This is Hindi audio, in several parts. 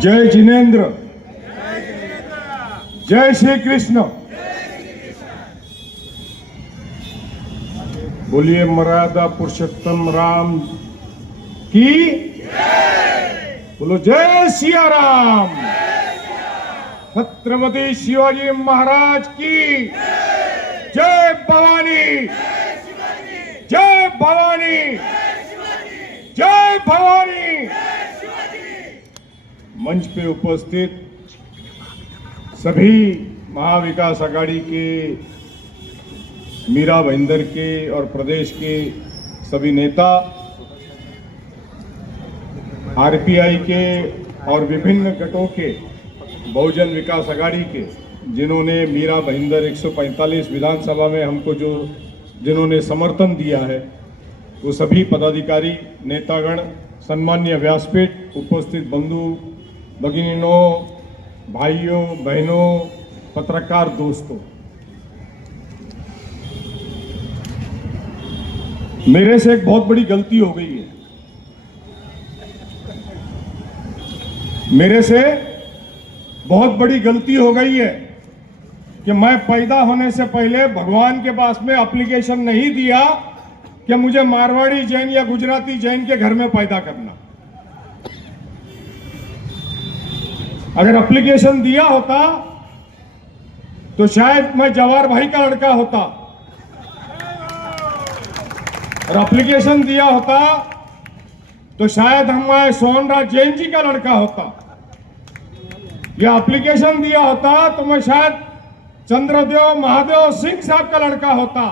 जय जिनेन्द्र, जय श्री कृष्ण। बोलिए मर्यादा पुरुषोत्तम राम की। बोलो जय सिया राम। छत्रपति शिवाजी महाराज की जय। भवानी, जय भवानी, जय भवानी। मंच पे उपस्थित सभी महाविकास आघाड़ी के, मीरा भाईंदर के और प्रदेश के सभी नेता, आरपीआई के और विभिन्न गठों के, बहुजन विकास आघाड़ी के, जिन्होंने मीरा भाईंदर 145 विधानसभा में हमको जिन्होंने समर्थन दिया है, वो सभी पदाधिकारी, नेतागण, सम्मान्य व्यासपीठ, उपस्थित बंधु भगिनीनों, भाइयों बहनों, पत्रकार दोस्तों, मेरे से एक बहुत बड़ी गलती हो गई है। मेरे से बहुत बड़ी गलती हो गई है कि मैं पैदा होने से पहले भगवान के पास में एप्लीकेशन नहीं दिया कि मुझे मारवाड़ी जैन या गुजराती जैन के घर में पैदा करना। अगर एप्लीकेशन दिया होता तो शायद मैं जवाहर भाई का लड़का होता, और एप्लीकेशन दिया होता तो शायद मैं सोहनराज जैन जी का लड़का होता, या एप्लीकेशन दिया होता तो मैं शायद चंद्रदेव महादेव सिंह साहब का लड़का होता।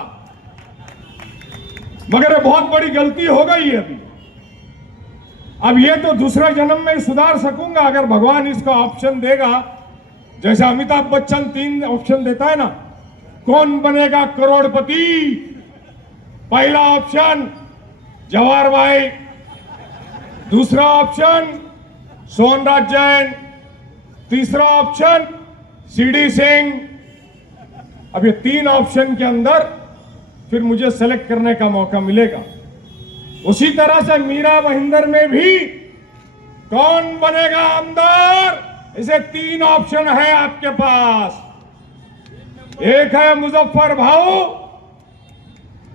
मगर ये बहुत बड़ी गलती हो गई है अभी। अब ये तो दूसरे जन्म में सुधार सकूंगा अगर भगवान इसका ऑप्शन देगा। जैसा अमिताभ बच्चन 3 ऑप्शन देता है ना, कौन बनेगा करोड़पति। पहला ऑप्शन जवाहर भाई, दूसरा ऑप्शन सोहनराज जैन, तीसरा ऑप्शन सीडी सिंह। अब ये 3 ऑप्शन के अंदर फिर मुझे सेलेक्ट करने का मौका मिलेगा। उसी तरह से मीरा भाईंदर में भी कौन बनेगा आमदार, इसे 3 ऑप्शन है आपके पास। एक है मुजफ्फर भाऊ,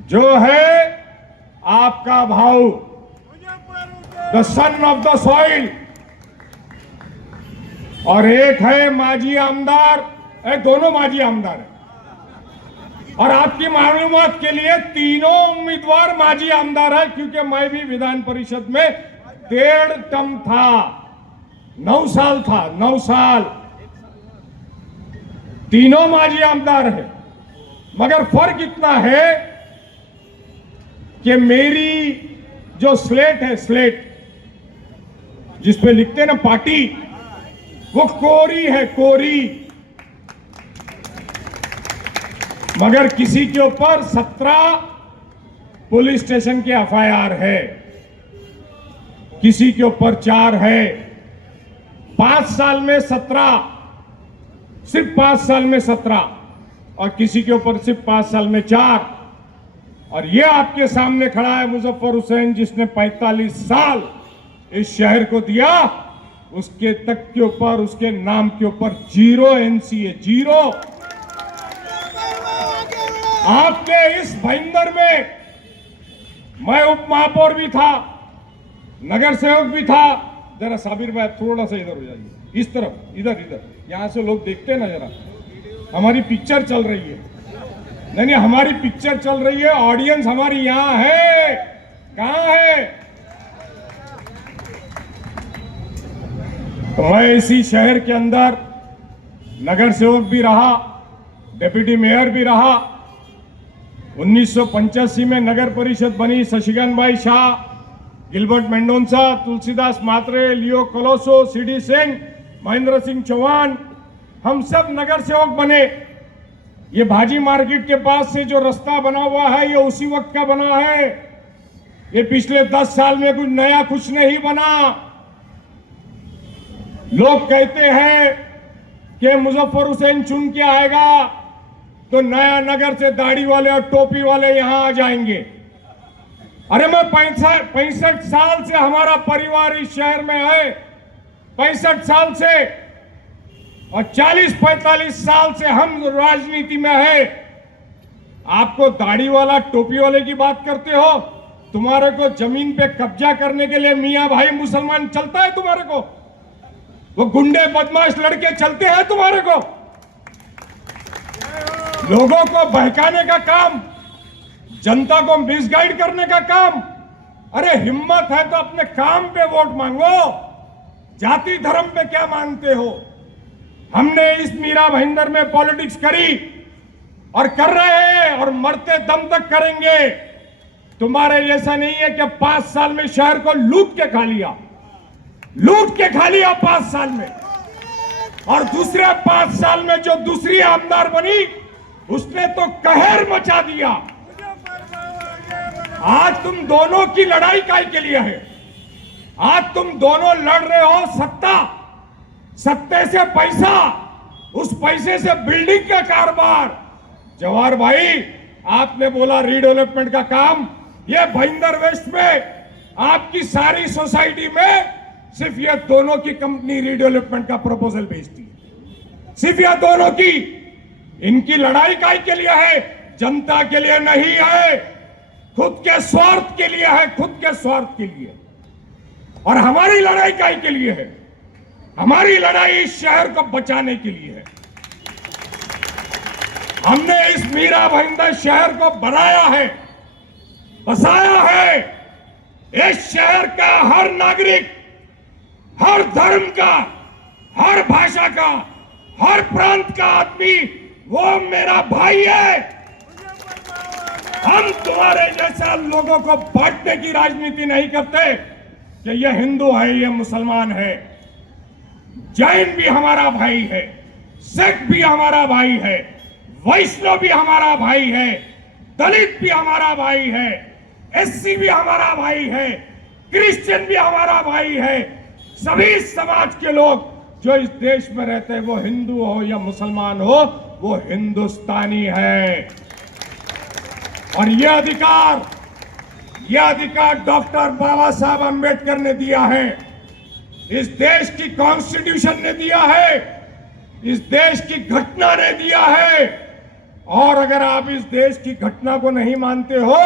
जो है आपका भाऊ, the son of the soil, और एक है माजी आमदार। दोनों माजी आमदार है। और आपकी मालूमात के लिए तीनों उम्मीदवार माजी आमदार है, क्योंकि मैं भी विधान परिषद में 1.5 टर्म था, 9 साल था, 9 साल। तीनों माजी आमदार है। मगर फर्क इतना है कि मेरी जो स्लेट है, स्लेट जिसपे लिखते हैं ना पार्टी, वो कोरी है, कोरी। मगर किसी के ऊपर 17 पुलिस स्टेशन के एफआईआर है, किसी के ऊपर 4 है। 5 साल में 17, सिर्फ 5 साल में 17, और किसी के ऊपर सिर्फ 5 साल में 4। और ये आपके सामने खड़ा है मुजफ्फर हुसैन, जिसने 45 साल इस शहर को दिया। उसके तक के ऊपर, उसके नाम के ऊपर 0 एनसीए, 0। आपके इस भाईंदर में मैं उप महापौर भी था, नगर सेवक भी था। जरा साबिर भाई थोड़ा सा इधर हो जाइए, इस तरफ, इधर इधर, यहां से लोग देखते हैं ना। जरा हमारी पिक्चर चल रही है। नहीं, हमारी पिक्चर चल रही है, ऑडियंस हमारी यहां है। कहां है? तो मैं इसी शहर के अंदर नगर सेवक भी रहा, डिप्टी मेयर भी रहा। 1985 में नगर परिषद बनी। शशिकांत भाई शाह, गिलबर्ट मेंडोंसा, तुलसीदास मात्रे, लियो कोलोसो, सीडी सिंह, महेंद्र सिंह चौहान, हम सब नगर सेवक बने। ये भाजी मार्केट के पास से जो रास्ता बना हुआ है, ये उसी वक्त का बना है। ये पिछले 10 साल में कुछ नया कुछ नहीं बना। लोग कहते हैं कि मुजफ्फर हुसैन चुन के आएगा तो नया नगर से दाढ़ी वाले और टोपी वाले यहां आ जाएंगे। अरे मैं 65 साल से हमारा परिवार इस शहर में है, 65 साल से, और 40-45 साल से हम राजनीति में है। आपको दाढ़ी वाला टोपी वाले की बात करते हो, तुम्हारे को जमीन पे कब्जा करने के लिए मियां भाई मुसलमान चलता है तुम्हारे को? वो गुंडे बदमाश लड़के चलते हैं तुम्हारे को? लोगों को बहकाने का काम, जनता को मिसगाइड करने का काम। अरे हिम्मत है तो अपने काम पे वोट मांगो, जाति धर्म पे क्या मांगते हो? हमने इस मीरा भाईंदर में पॉलिटिक्स करी और कर रहे हैं और मरते दम तक करेंगे। तुम्हारे जैसा नहीं है कि 5 साल में शहर को लूट के खा लिया, 5 साल में, और दूसरे 5 साल में जो दूसरी आमदार बनी उसने तो कहर मचा दिया। आज तुम दोनों की लड़ाई काय के लिए है? आज तुम दोनों लड़ रहे हो सत्ता, सत्ते से पैसा, उस पैसे से बिल्डिंग का कारोबार। जवाहर भाई, आपने बोला रीडेवलपमेंट का काम, ये भाईंदर वेस्ट में आपकी सारी सोसाइटी में सिर्फ ये दोनों की कंपनी रीडेवलपमेंट का प्रपोजल भेजती है, सिर्फ ये दोनों की। इनकी लड़ाई काय के लिए है? जनता के लिए नहीं है, खुद के स्वार्थ के लिए है, खुद के स्वार्थ के लिए। और हमारी लड़ाई काय के लिए है? हमारी लड़ाई इस शहर को बचाने के लिए है। हमने इस मीरा भाईंदर शहर को बनाया है, बसाया है। इस शहर का हर नागरिक, हर धर्म का, हर भाषा का, हर प्रांत का आदमी वो मेरा भाई है। हम तुम्हारे जैसा लोगों को बांटने की राजनीति नहीं करते कि ये हिंदू है, ये मुसलमान है। जैन भी हमारा भाई है, सिख भी हमारा भाई है, वैष्णव भी हमारा भाई है, दलित भी हमारा भाई है, एससी भी हमारा भाई है, क्रिश्चियन भी हमारा भाई है। सभी समाज के लोग जो इस देश में रहते हैं, वो हिंदू हो या मुसलमान हो, वो हिंदुस्तानी है। और यह अधिकार डॉक्टर बाबा साहब अंबेडकर ने दिया है, इस देश की कॉन्स्टिट्यूशन ने दिया है, इस देश की घटना ने दिया है। और अगर आप इस देश की घटना को नहीं मानते हो,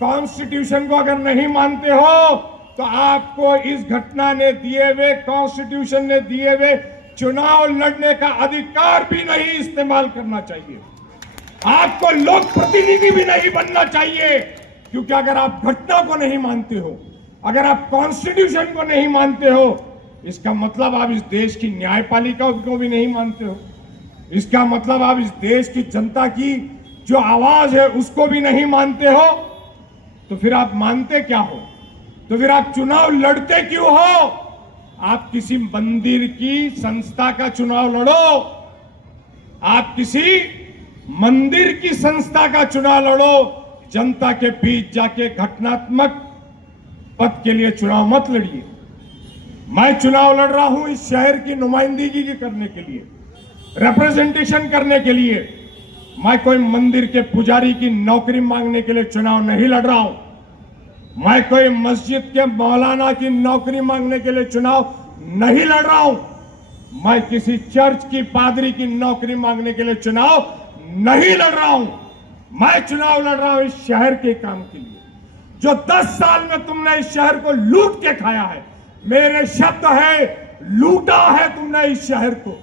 कॉन्स्टिट्यूशन को अगर नहीं मानते हो, तो आपको इस घटना ने दिए हुए, कॉन्स्टिट्यूशन ने दिए हुए चुनाव लड़ने का अधिकार भी नहीं इस्तेमाल करना चाहिए। आपको लोक प्रतिनिधि भी नहीं बनना चाहिए, क्योंकि अगर आप घटना को नहीं मानते हो, अगर आप कॉन्स्टिट्यूशन को नहीं मानते हो, इसका मतलब आप इस देश की न्यायपालिका को भी नहीं मानते हो। इसका मतलब आप इस देश की जनता की जो आवाज है उसको भी नहीं मानते हो। तो फिर आप मानते क्या हो? तो फिर आप चुनाव लड़ते क्यों हो? आप किसी मंदिर की संस्था का चुनाव लड़ो, आप किसी मंदिर की संस्था का चुनाव लड़ो। जनता के बीच जाके घटनात्मक पद के लिए चुनाव मत लड़िए। मैं चुनाव लड़ रहा हूं इस शहर की नुमाइंदगी करने के लिए, रिप्रेजेंटेशन करने के लिए। मैं कोई मंदिर के पुजारी की नौकरी मांगने के लिए चुनाव नहीं लड़ रहा हूं। मैं कोई मस्जिद के मौलाना की नौकरी मांगने के लिए चुनाव नहीं लड़ रहा हूं। मैं किसी चर्च की पादरी की नौकरी मांगने के लिए चुनाव नहीं लड़ रहा हूं। मैं चुनाव लड़ रहा हूं इस शहर के काम के लिए। जो 10 साल में तुमने इस शहर को लूट के खाया है, मेरे शब्द है, लूटा है तुमने इस शहर को,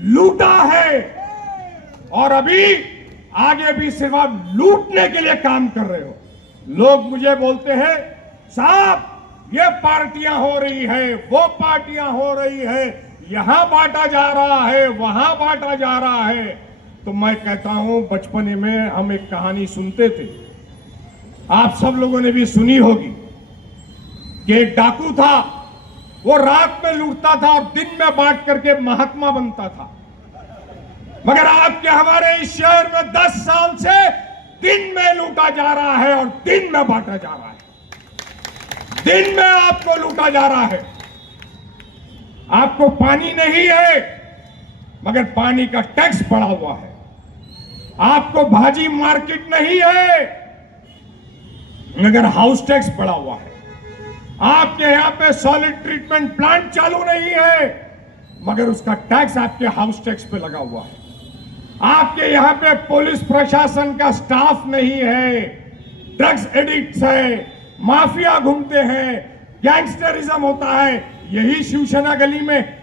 लूटा है। और अभी आगे भी सिर्फ आप लूटने के लिए काम कर रहे हो। लोग मुझे बोलते हैं, साहब ये पार्टियां हो रही है, वो पार्टियां हो रही है, यहां बांटा जा रहा है, वहां बांटा जा रहा है। तो मैं कहता हूं, बचपन में हम एक कहानी सुनते थे, आप सब लोगों ने भी सुनी होगी, कि एक डाकू था, वो रात में लूटता था और दिन में बांट करके महात्मा बनता था। मगर आपके हमारे इस शहर में 10 साल से दिन में लूटा जा रहा है और दिन में बांटा जा रहा है। दिन में आपको लूटा जा रहा है। आपको पानी नहीं है, मगर पानी का टैक्स पड़ा हुआ है। आपको भाजी मार्केट नहीं है, मगर हाउस टैक्स बढ़ा हुआ है। आपके यहां पे सॉलिड ट्रीटमेंट प्लांट चालू नहीं है, मगर उसका टैक्स आपके हाउस टैक्स पे लगा हुआ है। आपके यहां पे पुलिस प्रशासन का स्टाफ नहीं है, ड्रग्स एडिक्ट्स है, माफिया घूमते हैं, गैंगस्टरिज्म होता है। यही शिवसेना गली में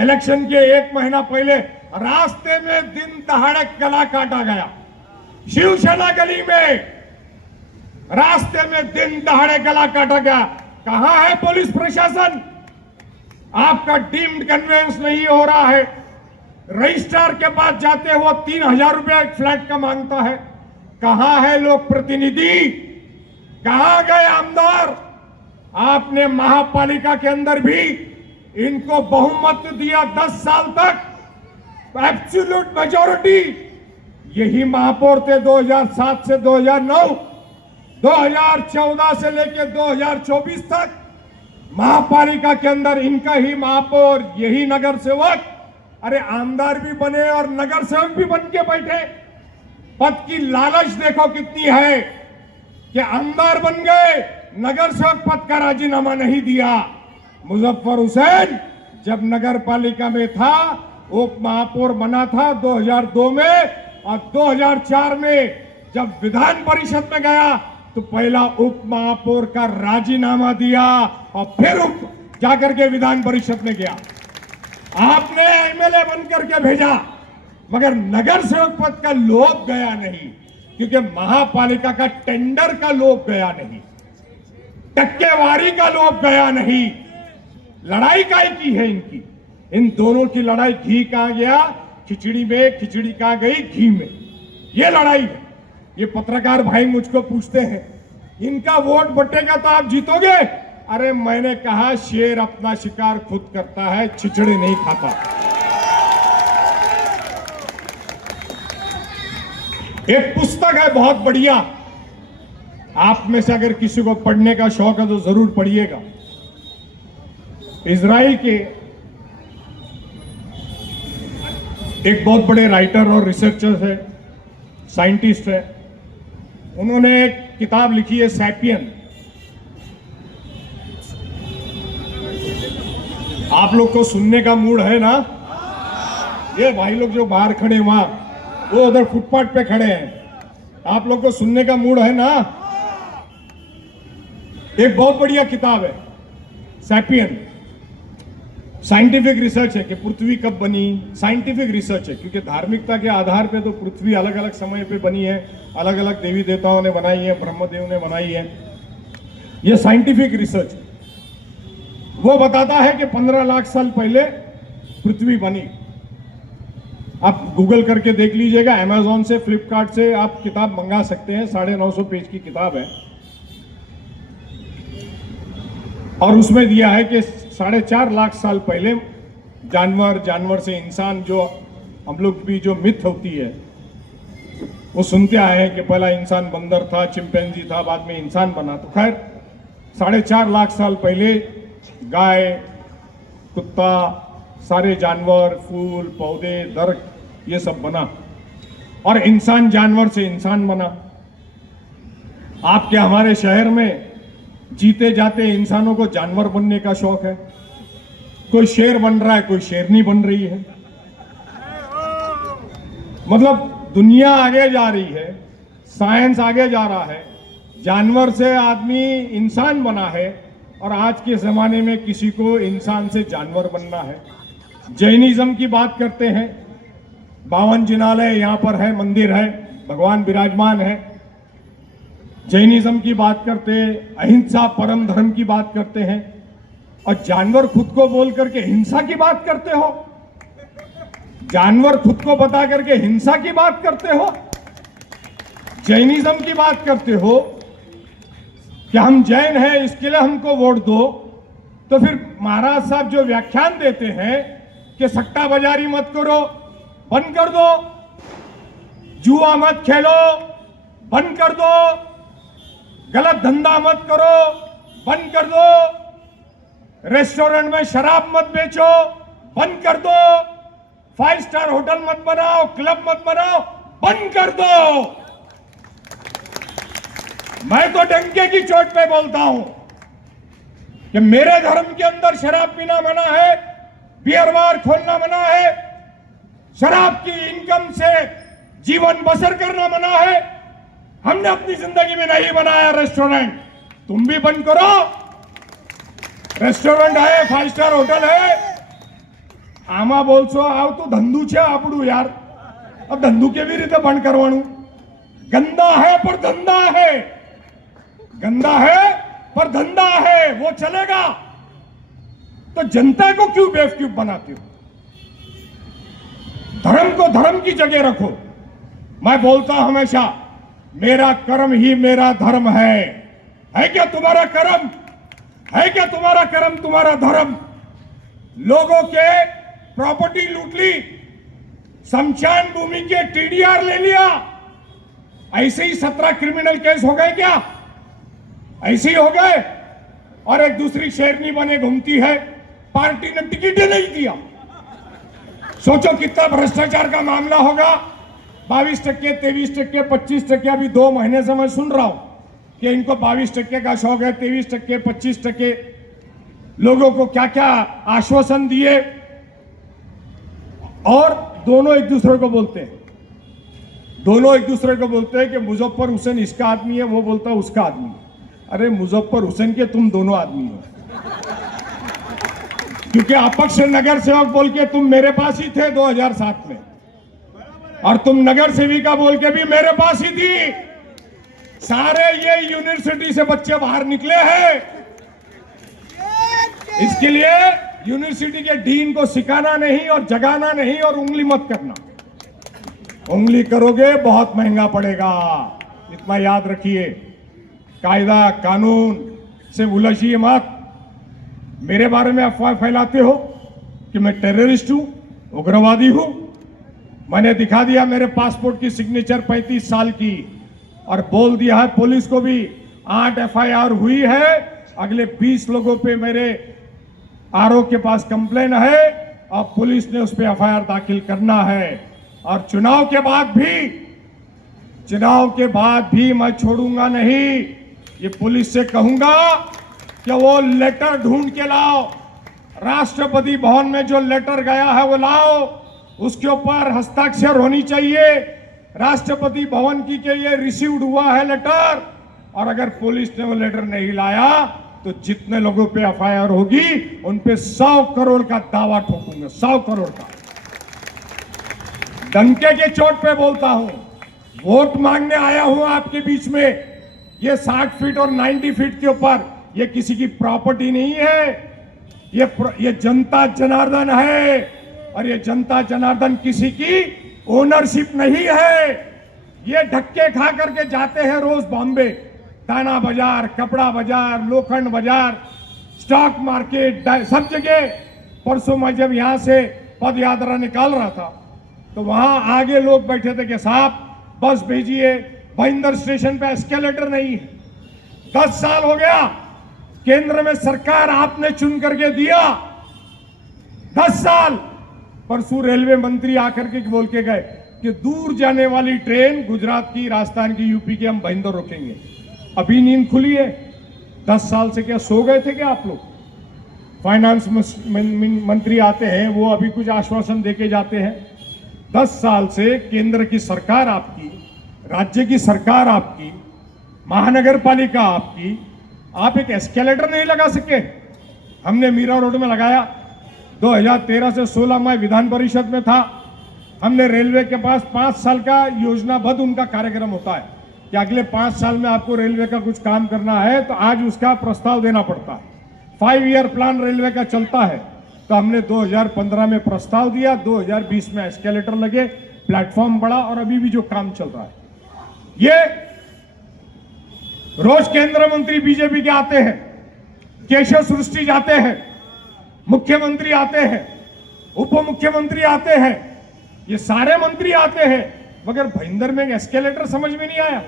इलेक्शन के 1 महीना पहले रास्ते में दिन दहाड़े गला काटा गया। शिवसेना गली में रास्ते में दिन दहाड़े गला काटा गया। कहां है पुलिस प्रशासन? आपका डीम्ड कन्वेंस नहीं हो रहा है। रजिस्ट्रार के पास जाते हो 3,000 रुपया एक फ्लैट का मांगता है। कहां है लोक प्रतिनिधि? कहां गए आमदार? आपने महापालिका के अंदर भी इनको बहुमत दिया 10 साल तक, एब्सोल्यूट मेजॉरिटी। यही महापौर थे 2007 से 2009, 2014 से लेकर 2024 तक महापालिका के अंदर इनका ही महापौर, यही नगर सेवक। अरे आमदार भी बने और नगर सेवक भी बन के बैठे। पद की लालच देखो कितनी है कि आमदार बन गए, नगर सेवक पद का राजीनामा नहीं दिया। मुजफ्फर हुसैन जब नगर पालिका में था, उप महापौर बना था 2002 में, और 2004 में जब विधान परिषद में गया तो पहला उप महापौर का राजीनामा दिया और फिर जाकर के विधान परिषद में गया। आपने एमएलए बनकर के भेजा, मगर नगर सेवक पद का लोभ गया नहीं, क्योंकि महापालिका का टेंडर का लोभ गया नहीं, टक्केवारी का लोभ गया नहीं। लड़ाई काय की है इनकी? इन दोनों की लड़ाई घी कहां गया खिचड़ी में, खिचड़ी कहां गई घी में, ये लड़ाई है। ये पत्रकार भाई मुझको पूछते हैं इनका वोट बटेगा तो आप जीतोगे? अरे मैंने कहा शेर अपना शिकार खुद करता है, छिछड़े नहीं खाता। एक पुस्तक है बहुत बढ़िया, आप में से अगर किसी को पढ़ने का शौक है तो जरूर पढ़िएगा। इजराइल के एक बहुत बड़े राइटर और रिसर्चर है, साइंटिस्ट है, उन्होंने एक किताब लिखी है सैपियन। आप लोग को सुनने का मूड है ना? ये भाई लोग जो बाहर खड़े वहां, वो उधर फुटपाथ पे खड़े हैं, आप लोग को सुनने का मूड है ना? एक बहुत बढ़िया किताब है सैपियन। साइंटिफिक रिसर्च है कि पृथ्वी कब बनी, साइंटिफिक रिसर्च है, क्योंकि धार्मिकता के आधार पे तो पृथ्वी अलग अलग समय पे बनी है, अलग अलग देवी देवताओं ने बनाई है, ब्रह्मदेव ने बनाई है। ये साइंटिफिक रिसर्च है। वो बताता है कि 15 लाख साल पहले पृथ्वी बनी। आप गूगल करके देख लीजिएगा, अमेजोन से, फ्लिपकार्ट से आप किताब मंगा सकते हैं, 950 पेज की किताब है। और उसमें दिया है कि 4.5 लाख साल पहले जानवर, जानवर से इंसान, जो हम लोग भी जो मिथ होती है वो सुनते आए हैं कि पहला इंसान बंदर था, चिंपैंजी था, बाद में इंसान बना। तो खैर 4.5 लाख साल पहले गाय, कुत्ता, सारे जानवर, फूल, पौधे, दरख्त, ये सब बना, और इंसान जानवर से इंसान बना। आपके हमारे शहर में जीते जाते इंसानों को जानवर बनने का शौक है। कोई शेर बन रहा है, कोई शेरनी बन रही है। मतलब दुनिया आगे जा रही है, साइंस आगे जा रहा है, जानवर से आदमी इंसान बना है, और आज के जमाने में किसी को इंसान से जानवर बनना है। जैनिज्म की बात करते हैं, 52 जिनालय यहाँ पर है, मंदिर है, भगवान विराजमान है। जैनिज्म की बात करते, अहिंसा परम धर्म की बात करते हैं, और जानवर खुद को बोल करके हिंसा की बात करते हो। जानवर खुद को बता करके हिंसा की बात करते हो। जैनिज्म की बात करते हो कि हम जैन हैं, इसके लिए हमको वोट दो। तो फिर महाराज साहब जो व्याख्यान देते हैं कि सट्टा बाजारी मत करो, बंद कर दो, जुआ मत खेलो, बंद कर दो, गलत धंधा मत करो, बंद कर दो, रेस्टोरेंट में शराब मत बेचो, बंद कर दो, 5 स्टार होटल मत बनाओ, क्लब मत बनाओ, बंद कर दो। मैं तो डंके की चोट पे बोलता हूं कि मेरे धर्म के अंदर शराब पीना मना है, बियर बार खोलना मना है, शराब की इनकम से जीवन बसर करना मना है। हमने अपनी जिंदगी में नहीं बनाया रेस्टोरेंट, तुम भी बंद करो। रेस्टोरेंट है, 5 स्टार होटल है, आमा बोलशो आव तो धंधु છે આપણું यार। अब धंधु કેવી રીતે બંધ કરવાનું? गंदा है पर धंधा है, गंदा है पर धंधा है, वो चलेगा। तो जनता को क्यों बेवकूफ बनाते हो? धर्म को धर्म की जगह रखो। मैं बोलता हूं हमेशा, मेरा कर्म ही मेरा धर्म है। है क्या तुम्हारा कर्म? है क्या तुम्हारा कर्म तुम्हारा धर्म? लोगों के प्रॉपर्टी लूट ली, शमशान भूमि के टीडीआर ले लिया, ऐसे ही 17 क्रिमिनल केस हो गए क्या? ऐसे ही हो गए। और एक दूसरी शेरनी बने घूमती है, पार्टी ने टिकट ही नहीं दिया। सोचो कितना भ्रष्टाचार का मामला होगा। 22%, 23%, 25%। अभी 2 महीने से मैं सुन रहा हूं कि इनको 22% का शौक है, 23%, 25%। लोगों को क्या क्या आश्वासन दिए, और दोनों एक दूसरे को बोलते हैं, दोनों एक दूसरे को बोलते हैं कि मुजफ्फर हुसैन इसका आदमी है, वो बोलता है उसका आदमी है। अरे मुजफ्फर हुसैन के तुम दोनों आदमी हो, क्योंकि अपक्ष नगर सेवक बोल के तुम मेरे पास ही थे 2007 में, और तुम नगर सेविका बोल के भी मेरे पास ही थी। सारे ये यूनिवर्सिटी से बच्चे बाहर निकले हैं। इसके लिए यूनिवर्सिटी के डीन को सिखाना नहीं और जगाना नहीं और उंगली मत करना। उंगली करोगे बहुत महंगा पड़ेगा, इतना याद रखिए। कायदा कानून से उलझिए मत। मेरे बारे में अफवाह फैलाते हो कि मैं टेररिस्ट हूं, उग्रवादी हूं। मैंने दिखा दिया मेरे पासपोर्ट की सिग्नेचर 35 साल की, और बोल दिया है पुलिस को भी 8 एफआईआर हुई है। अगले 20 लोगों पे मेरे आरओ के पास कंप्लेन है, और पुलिस ने उस पर एफआईआर दाखिल करना है। और चुनाव के बाद भी मैं छोड़ूंगा नहीं। ये पुलिस से कहूंगा कि वो लेटर ढूंढ के लाओ, राष्ट्रपति भवन में जो लेटर गया है वो लाओ, उसके ऊपर हस्ताक्षर होनी चाहिए राष्ट्रपति भवन की कि ये रिसीव्ड हुआ है लेटर। और अगर पुलिस ने वो लेटर नहीं लाया तो जितने लोगों पे एफआईआर होगी उन पे 100 करोड़ का दावा ठोकूंगा, 100 करोड़ का। डंके के चोट पे बोलता हूं, वोट मांगने आया हूं आपके बीच में। ये 60 फीट और 90 फीट के ऊपर ये किसी की प्रॉपर्टी नहीं है, ये जनता जनार्दन है, और ये जनता जनार्दन किसी की ओनरशिप नहीं है। ये धक्के खा करके जाते हैं रोज बॉम्बे, दाना बाजार, कपड़ा बाजार, लोखंड बाजार, स्टॉक मार्केट, सब जगह। परसों मैं जब यहां से पद यात्रा निकाल रहा था तो वहां आगे लोग बैठे थे कि साहब बस भेजिए, भाईंदर स्टेशन पे एस्केलेटर नहीं है। 10 साल हो गया, केंद्र में सरकार आपने चुन करके दिया, 10 साल। परसों रेलवे मंत्री आकर के बोल के गए कि दूर जाने वाली ट्रेन गुजरात की, राजस्थान की, यूपी की हम भाईंदर रोकेंगे। अभी नींद खुली है। 10 साल से क्या सो गए थे क्या आप लोग? फाइनेंस मंत्री आते हैं, वो अभी कुछ आश्वासन देके जाते हैं। 10 साल से केंद्र की सरकार आपकी, राज्य की सरकार आपकी, महानगर पालिका आपकी, आप एक एस्केलेटर नहीं लगा सके। हमने मीरा रोड में लगाया। 2013 से 16 में विधान परिषद में था। हमने रेलवे के पास 5 साल का योजनाबद्ध उनका कार्यक्रम होता है कि अगले 5 साल में आपको रेलवे का कुछ काम करना है तो आज उसका प्रस्ताव देना पड़ता है। 5 ईयर प्लान रेलवे का चलता है। तो हमने 2015 में प्रस्ताव दिया, 2020 में एस्केलेटर लगे, प्लेटफॉर्म बढ़ा, और अभी भी जो काम चल रहा है। ये रोज केंद्र मंत्री बीजेपी के आते हैं, केशव सृष्टि जाते हैं, मुख्यमंत्री आते हैं, उप मुख्यमंत्री आते हैं, ये सारे मंत्री आते हैं, मगर भाईंदर में एस्केलेटर समझ में नहीं आया।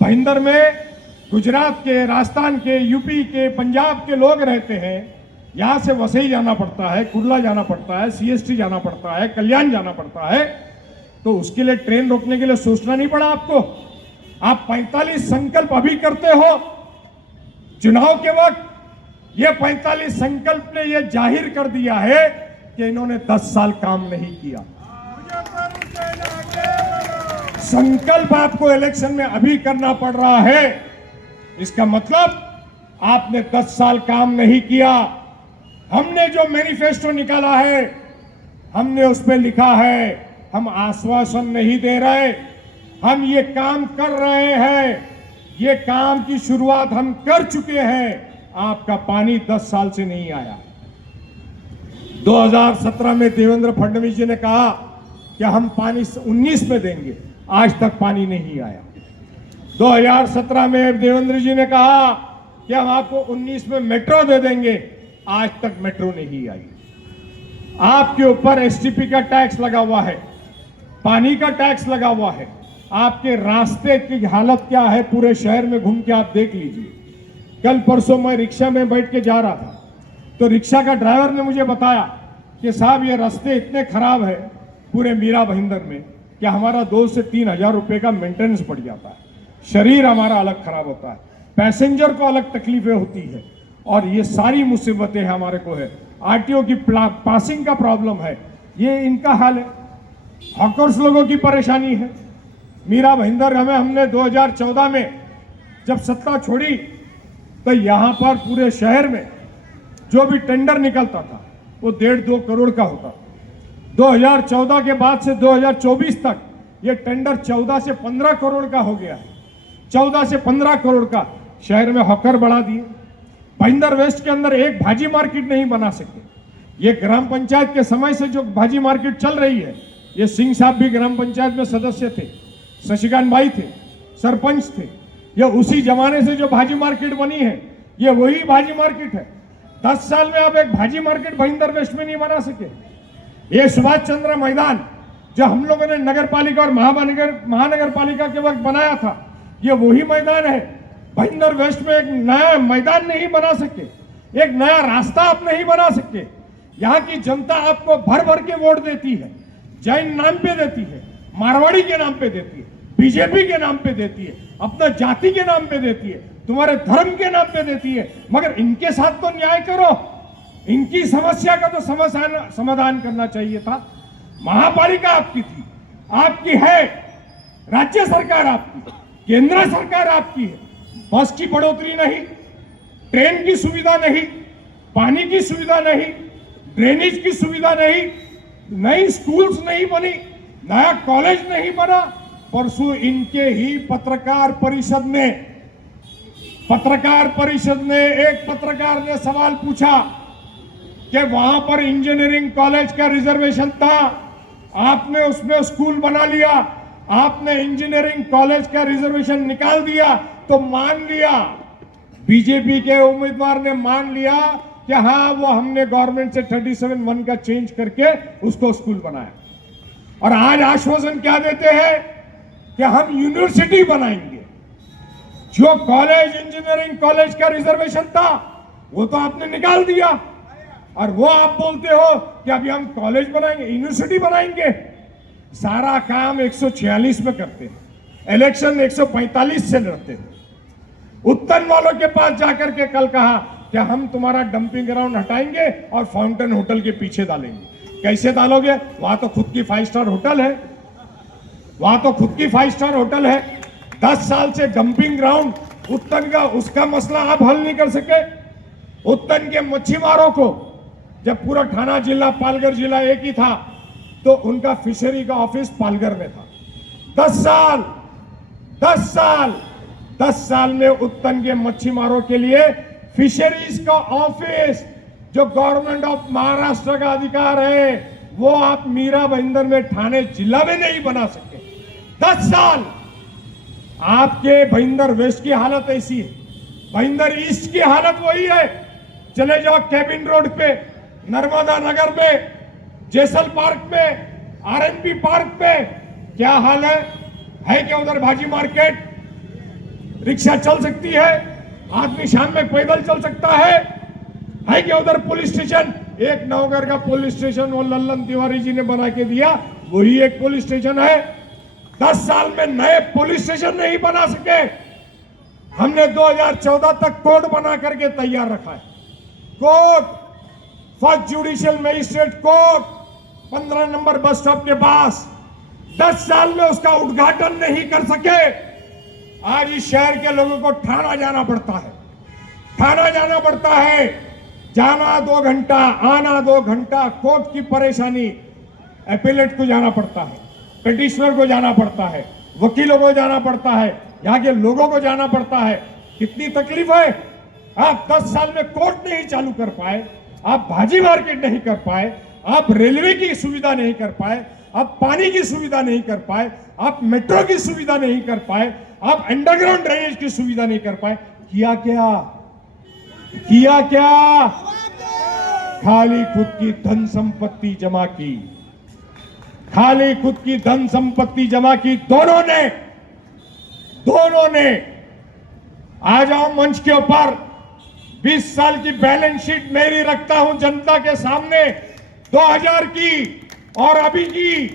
भाईंदर में गुजरात के, राजस्थान के, यूपी के, पंजाब के लोग रहते हैं। यहां से वसई जाना पड़ता है, कुर्ला जाना पड़ता है, सीएसटी जाना पड़ता है, कल्याण जाना पड़ता है। तो उसके लिए ट्रेन रोकने के लिए सोचना नहीं पड़ा आपको। आप 45 संकल्प अभी करते हो चुनाव के वक्त, ये 45 संकल्प ने ये जाहिर कर दिया है कि इन्होंने 10 साल काम नहीं किया। संकल्प आपको इलेक्शन में अभी करना पड़ रहा है, इसका मतलब आपने 10 साल काम नहीं किया। हमने जो मैनिफेस्टो निकाला है, हमने उस पर लिखा है, हम आश्वासन नहीं दे रहे, हम ये काम कर रहे हैं, ये काम की शुरुआत हम कर चुके हैं। आपका पानी 10 साल से नहीं आया। 2017 में देवेंद्र फडणवीस जी ने कहा कि हम पानी 19 में देंगे, आज तक पानी नहीं आया। 2017 में देवेंद्र जी ने कहा कि हम आपको 19 में मेट्रो दे देंगे, आज तक मेट्रो नहीं आई। आपके ऊपर एसटीपी का टैक्स लगा हुआ है, पानी का टैक्स लगा हुआ है, आपके रास्ते की हालत क्या है पूरे शहर में घूम के आप देख लीजिए। कल परसों मैं रिक्शा में बैठ के जा रहा था, तो रिक्शा का ड्राइवर ने मुझे बताया कि साहब ये रास्ते इतने खराब है पूरे मीरा भाईंदर में कि हमारा 2 से 3 हजार रुपए का मेंटेनेंस पड़ जाता है, शरीर हमारा अलग खराब होता है, पैसेंजर को अलग तकलीफें होती है, और ये सारी मुसीबतें हमारे को है। आरटीओ की पासिंग का प्रॉब्लम है, ये इनका हाल है। हॉकर्स लोगों की परेशानी है। मीरा भाईंदर में हमने 2014 में जब सत्ता छोड़ी तो यहां पर पूरे शहर में जो भी टेंडर निकलता था वो 1.5-2 करोड़ का होता। 2014 के बाद से 2024 तक ये टेंडर 14 से 15 करोड़ का हो गया है। 14 से 15 करोड़ का शहर में हॉकर बढ़ा दिए। भाईंदर वेस्ट के अंदर एक भाजी मार्केट नहीं बना सके। ये ग्राम पंचायत के समय से जो भाजी मार्केट चल रही है, ये सिंह साहब भी ग्राम पंचायत में सदस्य थे, शशिकांत भाई थे, सरपंच थे, ये उसी जमाने से जो भाजी मार्केट बनी है ये वही भाजी मार्केट है। 10 साल में आप एक भाजी मार्केट भाईंदर वेस्ट में नहीं बना सके। ये सुभाष चंद्र मैदान जो हम लोगों ने नगर पालिका और महानगर पालिका के वक्त बनाया था, ये वही मैदान है। भाईंदर वेस्ट में एक नया मैदान नहीं बना सके, एक नया रास्ता आप नहीं बना सके। यहाँ की जनता आपको भर भर के वोट देती है, जैन नाम पे देती है, मारवाड़ी के नाम पे देती है, बीजेपी के नाम पे देती है, अपना जाति के नाम पे देती है, तुम्हारे धर्म के नाम पे देती है। मगर इनके साथ तो न्याय करो, इनकी समस्या का तो समाधान करना चाहिए था। महापालिका आपकी थी, आपकी है, राज्य सरकार आपकी, केंद्र सरकार आपकी है। बस की बढ़ोतरी नहीं, ट्रेन की सुविधा नहीं, पानी की सुविधा नहीं, ड्रेनेज की सुविधा नहीं, नई स्कूल्स नहीं बनी, नया कॉलेज नहीं बना। परसों इनके ही पत्रकार परिषद में एक पत्रकार ने सवाल पूछा कि वहां पर इंजीनियरिंग कॉलेज का रिजर्वेशन था, आपने उसमें स्कूल बना लिया, आपने इंजीनियरिंग कॉलेज का रिजर्वेशन निकाल दिया, तो मान लिया, बीजेपी के उम्मीदवार ने मान लिया कि हाँ वो हमने गवर्नमेंट से 37(1) का चेंज करके उसको स्कूल बनाया। और आज आश्वासन क्या देते हैं कि हम यूनिवर्सिटी बनाएंगे। जो कॉलेज इंजीनियरिंग कॉलेज का रिजर्वेशन था वो तो आपने निकाल दिया, और वो आप बोलते हो कि अभी हम कॉलेज बनाएंगे, यूनिवर्सिटी बनाएंगे। सारा काम 146 में करते हैं, इलेक्शन 145 से लड़ते हैं। उत्तन वालों के पास जाकर के कल कहा कि हम तुम्हारा डंपिंग ग्राउंड हटाएंगे और फाउंटेन होटल के पीछे डालेंगे। कैसे डालोगे? वहां तो खुद की 5 स्टार होटल है, वहां तो खुद की 5 स्टार होटल है। 10 साल से डंपिंग ग्राउंड उत्तन का, उसका मसला आप हल नहीं कर सके। उत्तन के मच्छीमारों को, जब पूरा थाना जिला पालघर जिला एक ही था, तो उनका फिशरी का ऑफिस पालघर में था। 10 साल में उत्तन के मच्छीमारों के लिए फिशरीज का ऑफिस, जो गवर्नमेंट ऑफ महाराष्ट्र का अधिकार है, वो आप मीरा भाईंदर में ठाणे जिला में नहीं बना सके। 10 साल। आपके भाईंदर वेस्ट की हालत ऐसी है, भाईंदर ईस्ट की हालत वही है। चले जाओ केबिन रोड पे, नर्मदा नगर में, जेसल पार्क में, आरएनपी पार्क पे, क्या हाल है क्या उधर भाजी मार्केट? रिक्शा चल सकती है, आदमी शाम में पैदल चल सकता है क्या उधर पुलिस स्टेशन? एक नवगर का पुलिस स्टेशन वो लल्लन तिवारी जी ने बना के दिया, वही एक पुलिस स्टेशन है। 10 साल में नए पुलिस स्टेशन नहीं बना सके। हमने 2014 तक कोर्ट बना करके तैयार रखा है। Court, first judicial magistrate court 15 number bus stop के पास, 10 साल में उसका उद्घाटन नहीं कर सके। आज इस शहर के लोगों को थाना जाना पड़ता है, थाना जाना पड़ता है, जाना 2 घंटा, आना 2 घंटा, कोर्ट की परेशानी। एपेलेट को जाना पड़ता है, पिटिशनर को जाना पड़ता है, वकीलों को जाना पड़ता है, यहाँ के लोगों को जाना पड़ता है। कितनी तकलीफ है। आप 10 साल में कोर्ट नहीं चालू कर पाए, आप भाजी मार्केट नहीं कर पाए, आप रेलवे की सुविधा नहीं कर पाए, आप पानी की सुविधा नहीं कर पाए, आप मेट्रो की सुविधा नहीं कर पाए, आप अंडरग्राउंड ड्रेनेज की सुविधा नहीं कर पाए। किया क्या? किया क्या? खाली खुद की धन संपत्ति जमा की, खाली खुद की धन संपत्ति जमा की। दोनों ने आ जाओ मंच के ऊपर। 20 साल की बैलेंस शीट मेरी रखता हूं जनता के सामने, 2000 की और अभी की।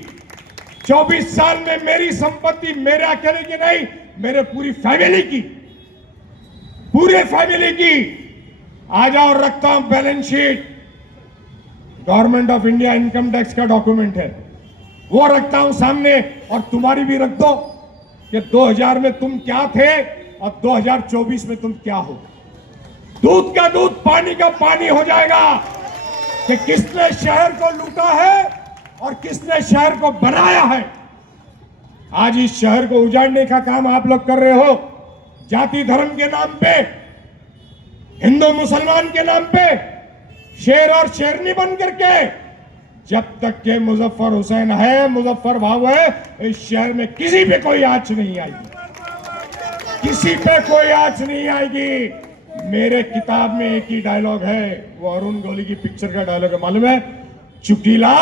24 साल में मेरी संपत्ति मेरे अकेले की नहीं, मेरे पूरी फैमिली की, पूरे फैमिली की। आ जाओ, रखता हूं balance sheet. Government of India income tax का डॉक्यूमेंट है, वो रखता हूं सामने। और तुम्हारी भी रख दो कि 2000 में तुम क्या थे और 2024 में तुम क्या हो। दूध का दूध, पानी का पानी हो जाएगा कि किसने शहर को लूटा है और किसने शहर को बनाया है। आज इस शहर को उजाड़ने का काम आप लोग कर रहे हो, जाति धर्म के नाम पे, हिंदू मुसलमान के नाम पे, शेर और शेरनी बन करके। जब तक के मुजफ्फर हुसैन है, मुजफ्फर भाव है, इस शहर में किसी पे कोई आंच नहीं आएगी, किसी पे कोई आंच नहीं आएगी। मेरे किताब में एक ही डायलॉग है, वो अरुण गौली की पिक्चर का डायलॉग है, मालूम है? चुकीला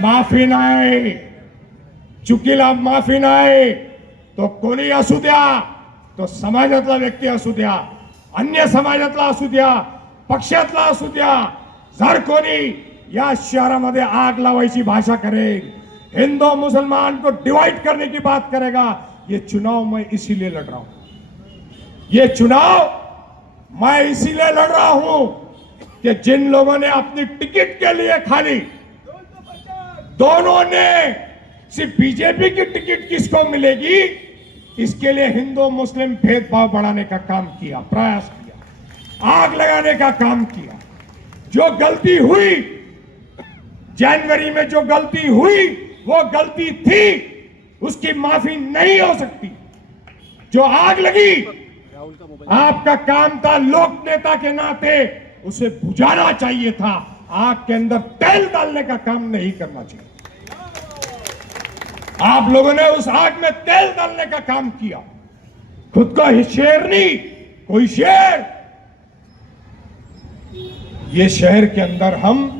माफी नाही, चुकीला माफी नाही। तो कोणी असू द्या, तो समाजातला व्यक्ती असू द्या, अन्य समाजातला असू द्या, पक्षातला असू द्या, जर कोणी या शहरामध्ये आग लावायची भाषा करेगा, हिंदू मुसलमान को डिवाइड करने की बात करेगा, ये चुनाव मैं इसीलिए लड़ रहा हूं। ये चुनाव मैं इसीलिए लड़ रहा हूं कि जिन लोगों ने अपनी टिकट के लिए खाली, दोनों ने सिर्फ बीजेपी की टिकट किसको मिलेगी इसके लिए हिंदू मुस्लिम भेदभाव बढ़ाने का काम किया, प्रयास किया, आग लगाने का काम किया। जो गलती हुई जनवरी में, जो गलती हुई वो गलती थी, उसकी माफी नहीं हो सकती। जो आग लगी, आपका काम था लोक नेता के नाते उसे बुझाना चाहिए था, आग के अंदर तेल डालने का काम नहीं करना चाहिए। आप लोगों ने उस आग में तेल डालने का काम किया, खुद को शेरनी, कोई शेर। ये शहर के अंदर हम